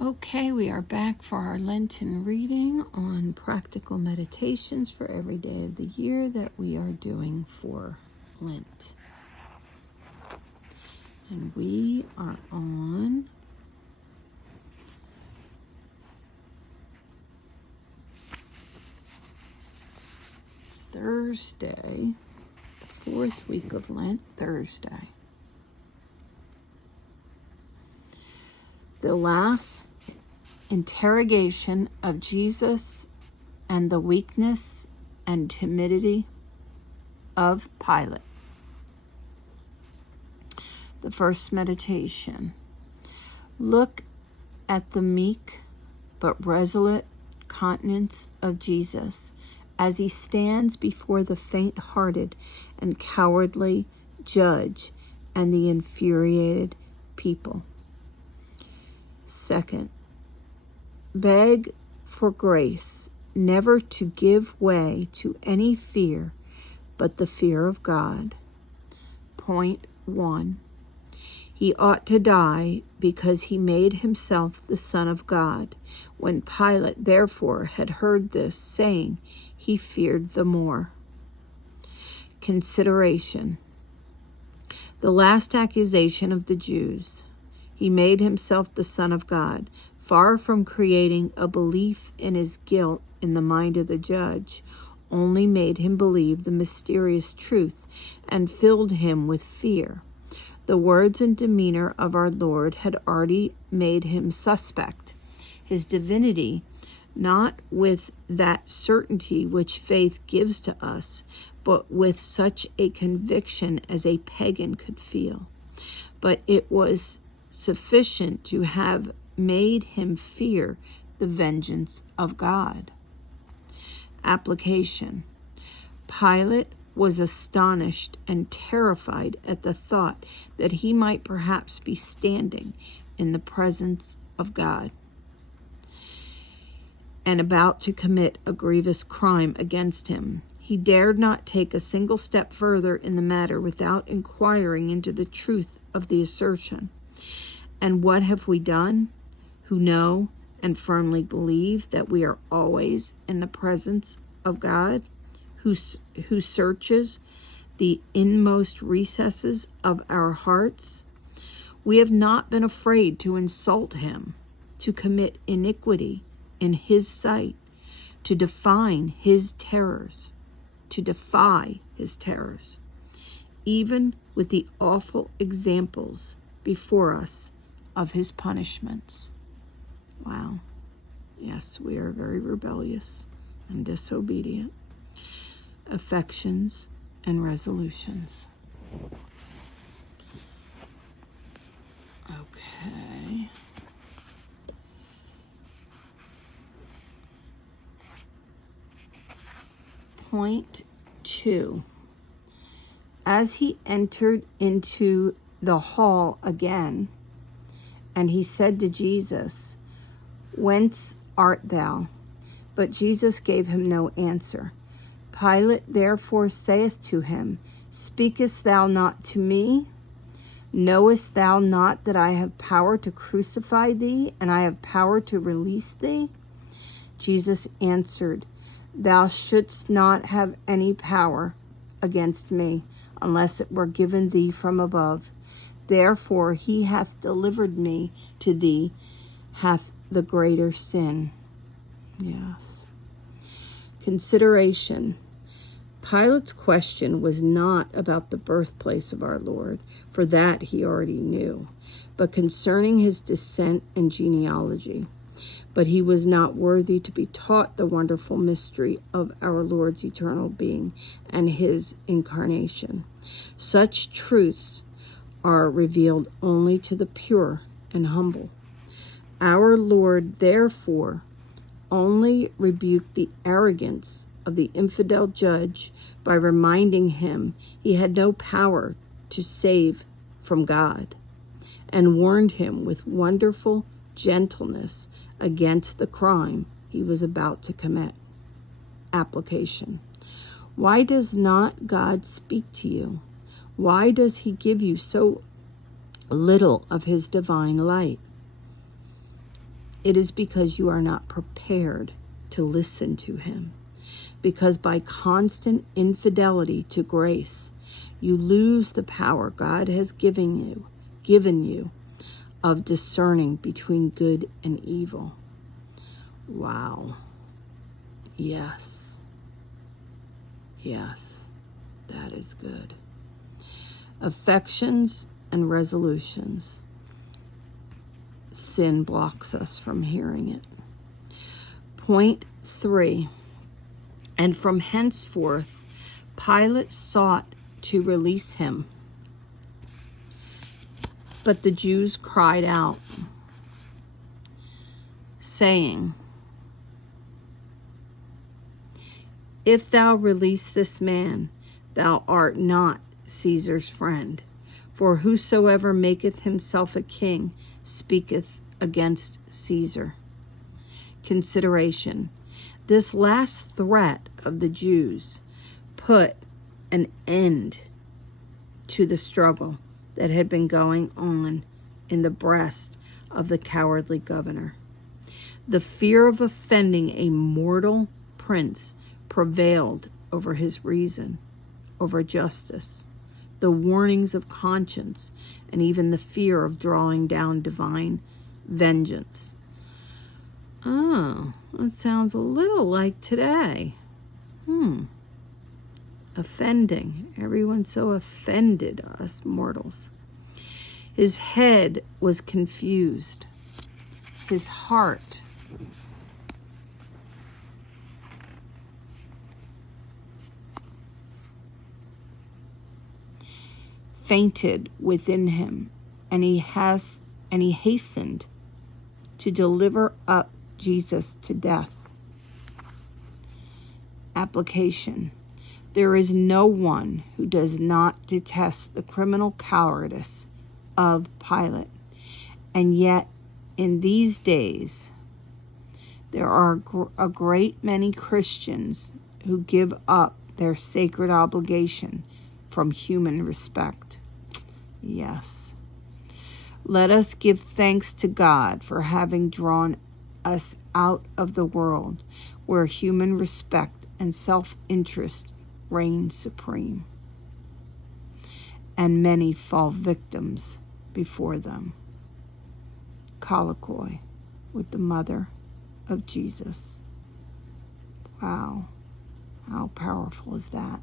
Okay, we are back for our Lenten reading on practical meditations for every day of the year that we are doing for Lent. And we are on Thursday, the 4th week of Lent, Thursday. The last interrogation of Jesus and the weakness and timidity of Pilate. The first meditation. Look at the meek but resolute countenance of Jesus as he stands before the faint-hearted and cowardly judge and the infuriated people. Second, beg for grace never to give way to any fear but the fear of God. Point 1. He ought to die because he made himself the Son of God. When Pilate therefore had heard this saying, he feared the more. Consideration. The last accusation of the Jews. He made himself the Son of God, far from creating a belief in his guilt in the mind of the judge, only made him believe the mysterious truth and filled him with fear. The words and demeanor of our Lord had already made him suspect his divinity, not with that certainty which faith gives to us, but with such a conviction as a pagan could feel. But it was sufficient to have made him fear the vengeance of God. Application. Pilate was astonished and terrified at the thought that he might perhaps be standing in the presence of God and about to commit a grievous crime against him. He dared not take a single step further in the matter without inquiring into the truth of the assertion. And what have we done, who know and firmly believe that we are always in the presence of God, who searches the inmost recesses of our hearts? We have not been afraid to insult him, to commit iniquity in his sight, to defy his terrors, even with the awful examples before us of his punishments. Wow. Yes, we are very rebellious and disobedient. Affections and resolutions. Okay. Point 2. As he entered into the hall again, and he said to Jesus, "Whence art thou?" But Jesus gave him no answer. Pilate therefore saith to him, "Speakest thou not to me? Knowest thou not that I have power to crucify thee, and I have power to release thee?" Jesus answered, "Thou shouldst not have any power against me, unless it were given thee from above. Therefore he hath delivered me to thee, hath the greater sin." Yes. Consideration. Pilate's question was not about the birthplace of our Lord, for that he already knew, but concerning his descent and genealogy. But he was not worthy to be taught the wonderful mystery of our Lord's eternal being and his incarnation. Such truths are revealed only to the pure and humble. Our Lord, therefore, only rebuked the arrogance of the infidel judge by reminding him he had no power to save from God, and warned him with wonderful gentleness against the crime he was about to commit. Application. Why does not God speak to you? Why does he give you so little of his divine light? It is because you are not prepared to listen to him. Because by constant infidelity to grace, you lose the power God has given you of discerning between good and evil. Wow. Yes. Yes, that is good. Affections and resolutions. Sin blocks us from hearing it. Point 3. And from henceforth, Pilate sought to release him. But the Jews cried out, saying, If thou release this man, thou art not Caesar's friend. For whosoever maketh himself a king speaketh against Caesar. Consideration. This last threat of the Jews put an end to the struggle that had been going on in the breast of the cowardly governor. The fear of offending a mortal prince prevailed over his reason, over justice, the warnings of conscience, and even the fear of drawing down divine vengeance. Oh, that sounds a little like today. Offending. Everyone's so offended, us mortals. His head was confused. His heart fainted within him, and he hastened to deliver up Jesus to death. Application. There is no one who does not detest the criminal cowardice of Pilate, and yet in these days there are a great many Christians who give up their sacred obligation from human respect. Yes. Let us give thanks to God for having drawn us out of the world where human respect and self-interest reign supreme, and many fall victims before them. Colloquy with the mother of Jesus. Wow, how powerful is that?